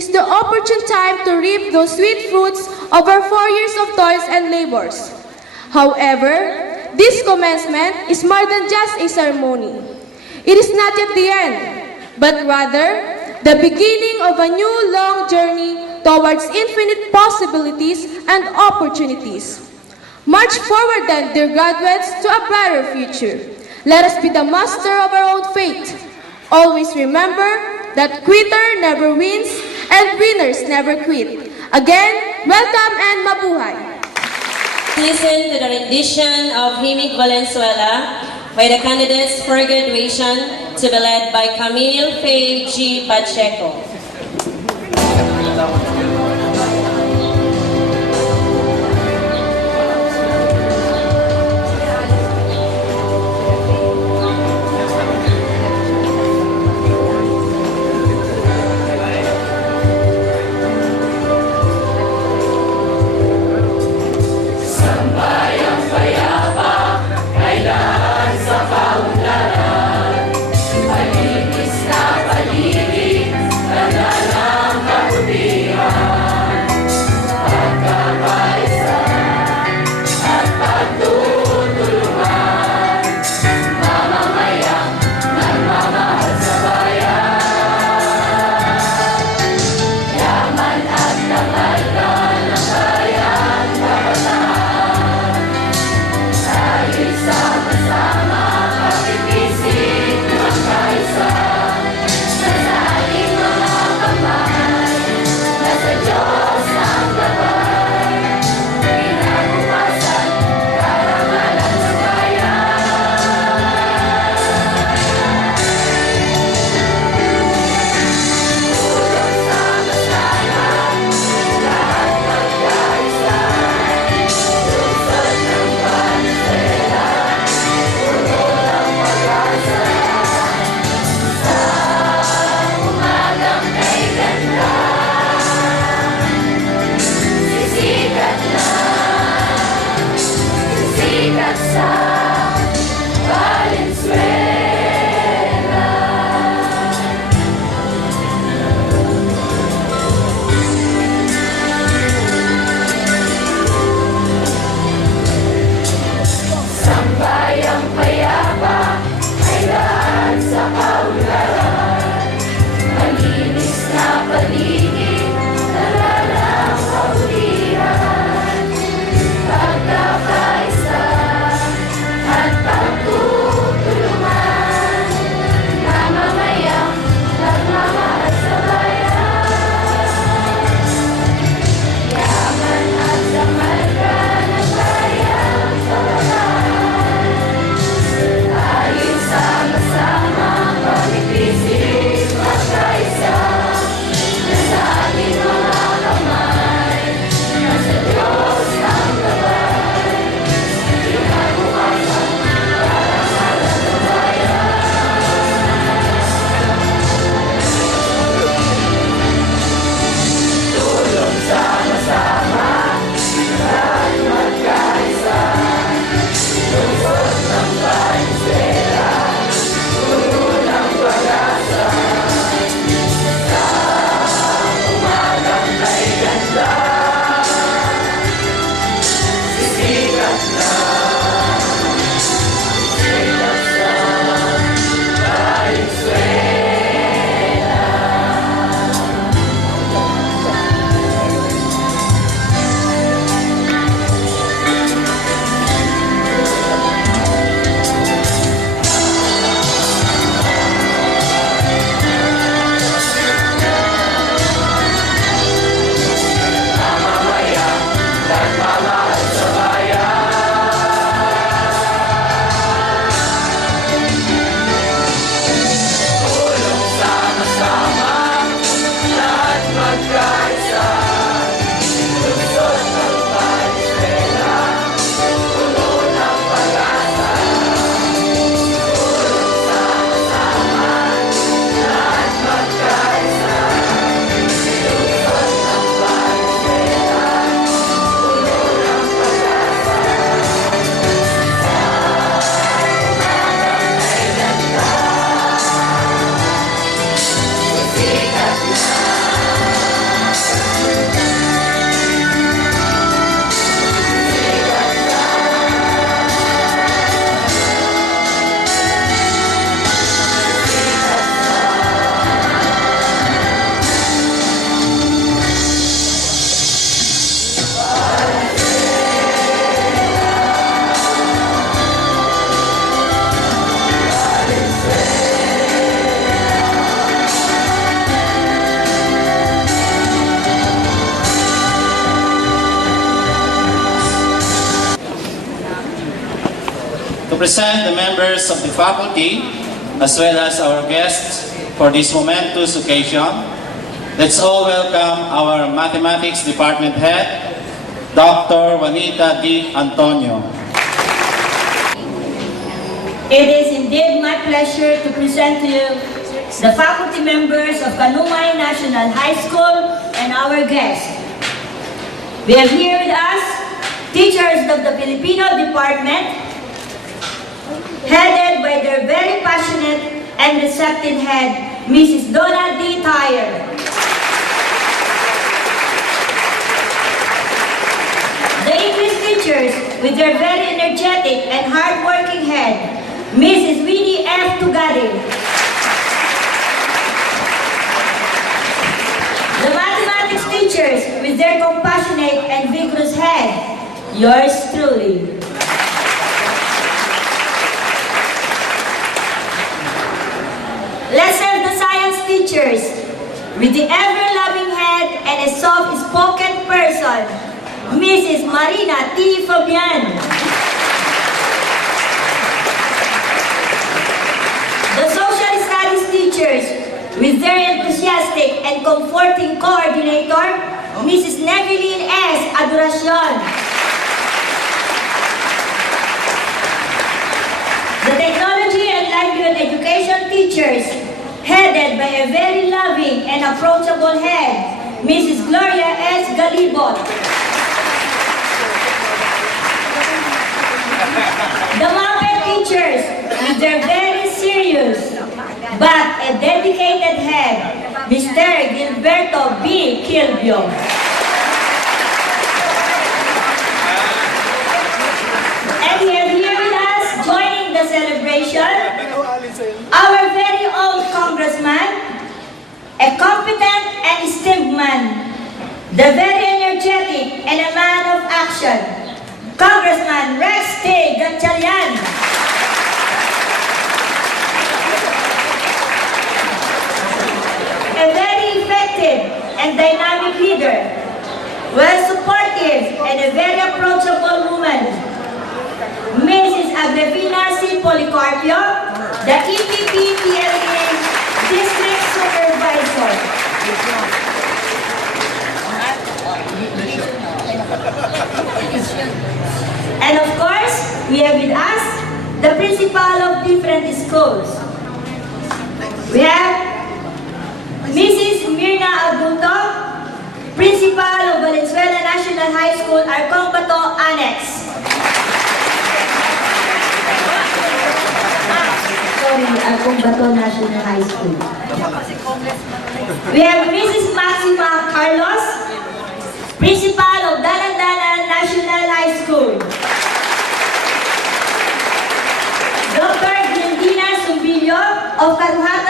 is the opportune time to reap those sweet fruits of our 4 years of toils and labors. However, this commencement is more than just a ceremony. It is not yet the end, but rather the beginning of a new long journey towards infinite possibilities and opportunities. March forward then, dear graduates, to a brighter future. Let us be the master of our own fate. Always remember that quitter never wins and winners never quit. Again, welcome and mabuhay. Listen to the rendition of Himig Valenzuela by the candidates for graduation to be led by Camille Faye G. Pacheco. to present the members of the faculty as well as our guests for this momentous occasion. Let's all welcome our Mathematics Department Head, Dr. Juanita D. Antonio. It is indeed my pleasure to present to you the faculty members of Kanumay National High School and our guests. We have here with us teachers of the Filipino department, headed by their very passionate and receptive head, Mrs. Donna D. Tyre. The English teachers, with their very energetic and hard-working head, Mrs. Winnie F. Tugari. The mathematics teachers, with their compassionate and vigorous head, yours truly. Let's have the science teachers, with the ever-loving head and a soft-spoken person, Mrs. Marina T. Fabian. The social studies teachers, with their enthusiastic and comforting coordinator, Mrs. Neveline S. Adoracion. The technology and livelihood education teachers, headed by a very loving and approachable head, Mrs. Gloria S. Galibot. The Muppet teachers, with their very serious but a dedicated head, Mr. Gilberto B. Kilbio. And we have here with us, joining the celebration, our very own congressman, a competent and esteemed man, the very energetic and a man of action, Congressman Rex T. Gatchalian. A very effective and dynamic leader, well supportive and a very approachable woman, Mrs. Agrevina C. Policarpio, the EPP PLA District Supervisor. And of course, we have with us the principal of different schools. We have Mrs. Mirna Aguto, Principal of Valenzuela National High School, Arcong Bato Annex. Arcong Bato National High School. We have Mrs. Maxima Carlos, Principal of Dalandanan National High School. Dr. Glendina Sumbilio of Karuhati